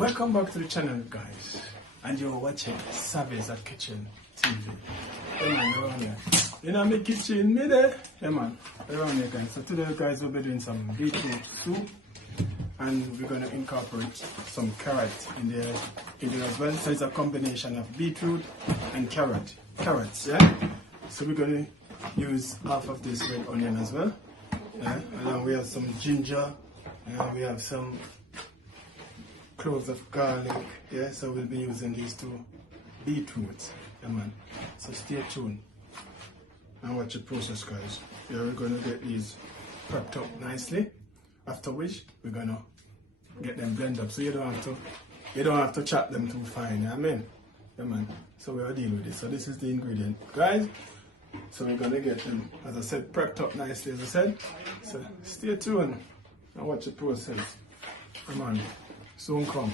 Welcome back to the channel, guys, and you're watching Savizz at Kitchen TV. Hey man, around here. You know my kitchen, me there? Hey man, around here, guys. So today, guys, we'll be doing some beetroot soup, and we're gonna incorporate some carrot in there as well. So it's a combination of beetroot and carrots, yeah. So we're gonna use half of this red onion as well. Yeah, and then we have some ginger, and we have some cloves of garlic. Yeah, so we'll be using these two beetroots. Yeah, man. So stay tuned and watch the process, guys. Yeah, we're gonna get these prepped up nicely. After which we're gonna get them blended up, so you don't have to chop them too fine. Yeah, man. Yeah, man. So we'll deal with it. So this is the ingredient, guys. So we're gonna get them, as I said, prepped up nicely, as I said. So stay tuned and watch the process. Come on, soon come.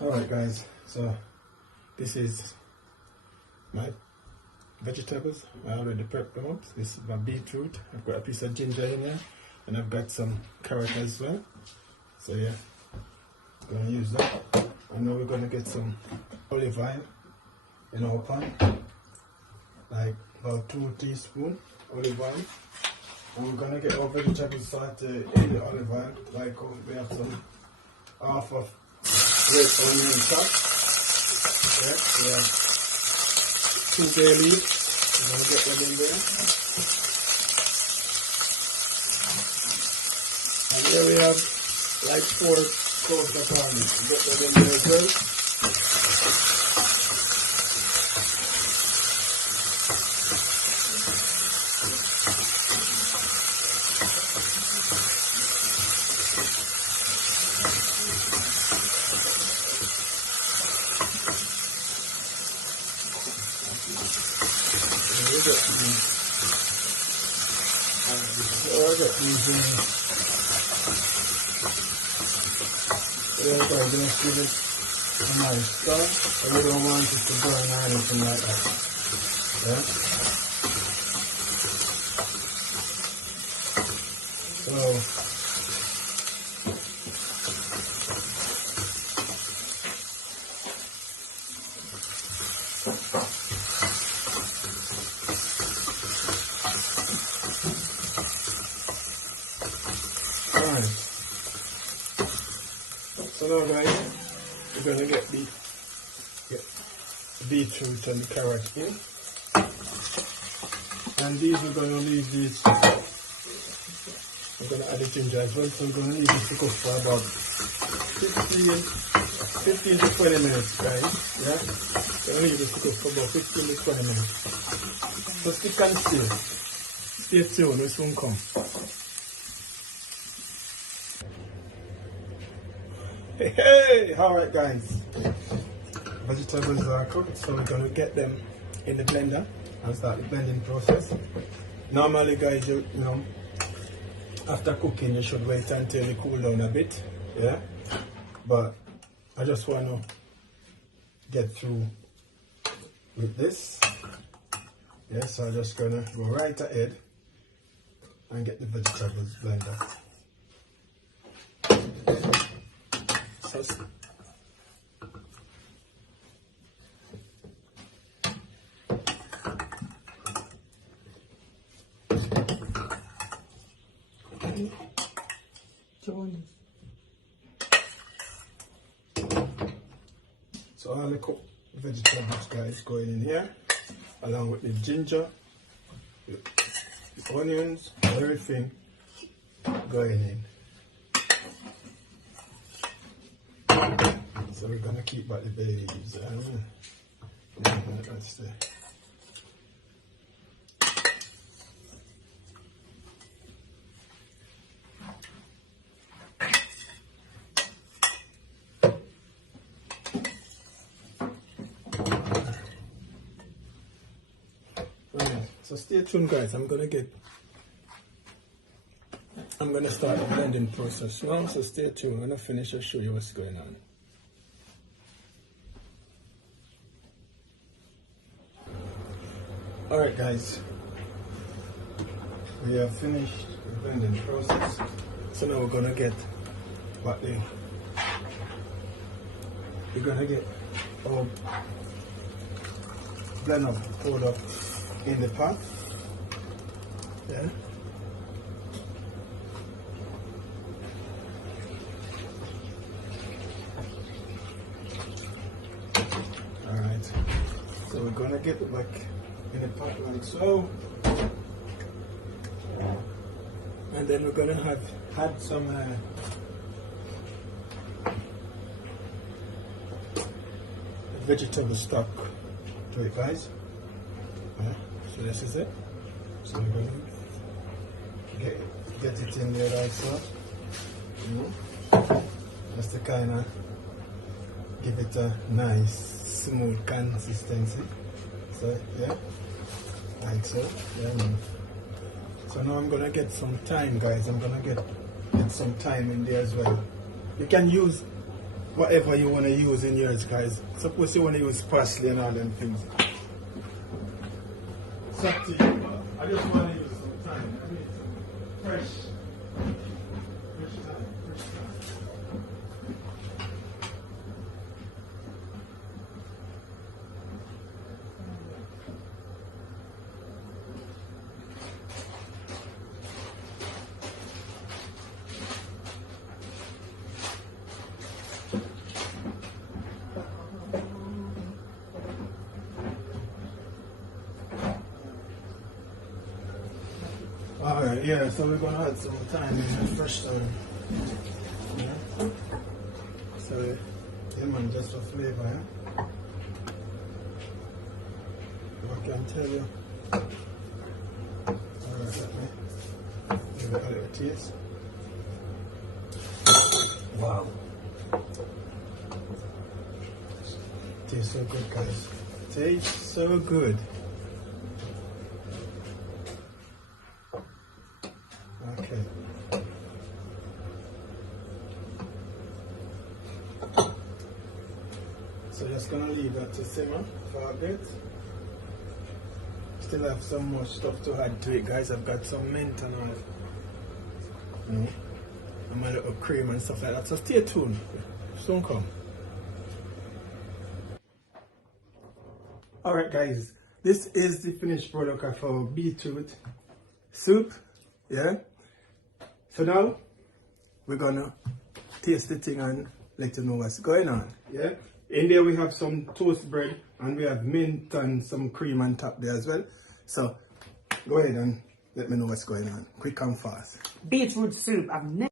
Alright, guys, so this is my vegetables. I already prepped them up. This is my beetroot. I've got a piece of ginger in there, and I've got some carrot as well. So yeah, I'm gonna use that. And now we're gonna get some olive oil in our pan, like about 2 teaspoons olive oil. And we're gonna get our vegetables sauteed in the olive oil. Like we have some half of red onion chopped. Yeah, we have 2 bay leaves. We're gonna get them in there. And here we have like 4 cloves of garlic. We get them in there as well. I got these in. Yeah, I'm going to give it a nice start. I don't want it to burn or anything like that. Yeah. So So now, guys, we're going to get the beetroot and the carrot in. And these, we're going to leave these, we're going to add the ginger as well, so we're going to leave this to cook for about 15 to 20 minutes, guys. Yeah? We're going to leave this to cook for about 15 to 20 minutes. So stick and stay tuned, we soon come. Hey, alright, guys, vegetables are cooked, so we're going to get them in the blender and start the blending process. Normally, guys, you know, after cooking you should wait until it cool down a bit, yeah, but I just want to get through with this. Yeah, so I'm just going to go right ahead and get the vegetables blended. So all the cooked vegetables, guys, going in here, along with the ginger, the onions, everything going in. So we're gonna keep back the bay leaves. That's the so stay tuned, guys. I'm gonna start the blending process now, so stay tuned. I'm gonna finish and show you what's going on. Alright, guys, we have finished the blending process. So now we're gonna get But then we're gonna get our blend of powder in the pot. Yeah. Alright. So we're gonna get it back in the pot like so. And then we're gonna add some vegetable stock to it, guys. So this is it. So we're gonna get it in there also. Just to kind of give it a nice smooth consistency. So yeah, like so. Yeah, man. So now I'm gonna get some thyme, guys. I'm gonna get some thyme in there as well. You can use whatever you want to use in yours, guys. Suppose you want to use parsley and all them things. It's up to you, but I just want to use some thyme. I need some fresh thyme. Fresh thyme. Alright, yeah, so we're gonna add some thyme in fresh thyme. Yeah. So, yeah man, just for flavor, yeah? I can tell you. Alright, let me give it a little taste. Wow. Tastes so good, guys. Tastes so good. Okay. So just gonna leave that to simmer for a bit. Still have some more stuff to add to it, guys. I've got some mint and all. And my little cream and stuff like that. So stay tuned. Soon come. Alright guys, this is the finished product of our beetroot soup. Yeah. So now we're gonna taste the thing and let you know what's going on. Yeah. In there we have some toast bread and we have mint and some cream on top there as well. So go ahead and let me know what's going on. Quick and fast. Beetroot soup. I've never